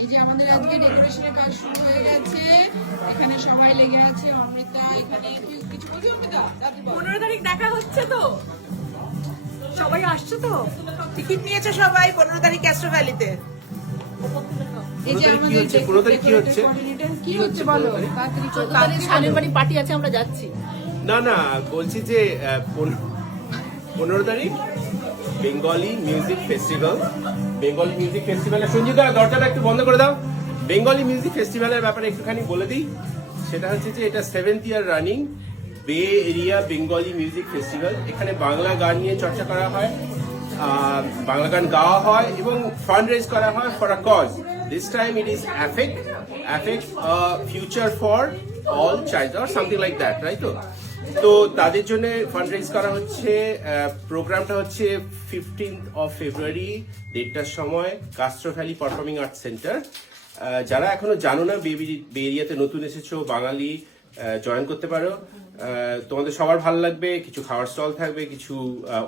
এই যে আমাদের আজকে ডেকোরেশনের কাজ শুরু হয়ে গেছে, এখানে সবাই লেগে আছে। অমৃতা এখানে কিছু বলছি? অমৃতা 15 তারিখ দেখা হচ্ছে তো, সবাই আসছে তো, টিকিট নিয়েছে সবাই 15 তারিখ ক্যাস্ট্রো ভ্যালিতে। এই যে আমাদের কি হচ্ছে? কোঅর্ডিনেটর কি হচ্ছে বলো তাড়াতাড়ি। 14 তারিখ শানের বাড়ি পার্টি আছে, আমরা যাচ্ছি। না বলছি যে 15 তারিখ Bengali music festival. Bengali music ফেস্টিভ্যালে সঞ্জিতা দরজাটা একটু বন্ধ করে দাও। বেঙ্গলি মিউজিক ফেস্টিভ্যালের ব্যাপারে একটুখানি বলে দিই। সেটা হচ্ছে যে এটা 7th ইয়ার রানিং বে এরিয়া বেঙ্গলি মিউজিক ফেস্টিভ্যাল। এখানে বাংলা গান নিয়ে চর্চা করা হয়, বাংলা গান গাওয়া হয় এবং ফান্ড রেজ করা হয় for a cause. This time it is affect future for all child or something like that, right? তো তাদের জন্য ফান্ড রেজ করা হচ্ছে। প্রোগ্রামটা হচ্ছে 15th of February 1:30টার সময় Castro valley performing arts centre. যারা এখনো জানো না, বে এরিয়াতে নতুন এসেছো, বাঙালি, জয়েন করতে পারো। তোমাদের সবার ভালো লাগবে। কিছু খাওয়ার স্টল থাকবে, কিছু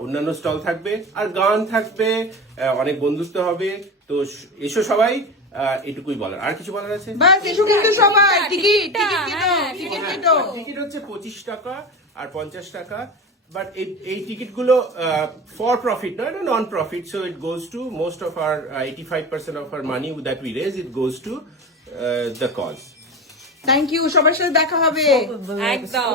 অন্যান্য স্টল থাকবে, আর গান থাকবে, অনেক বন্ধুত্ব হবে। তো এসো সবাই, এটুকুই বলার। আর কিছু বলার আছে? বাস এসো কিন্তু সবাই। টিকিট হচ্ছে 25 টাকা আর 50 টাকা। বাট এই টিকিটগুলো ফর প্রফিট নয়, এটা non profit. So it goes to most of our 85% of our money that we raise, it goes to the cause. Thank you, সবার সাথে দেখা হবে একদম।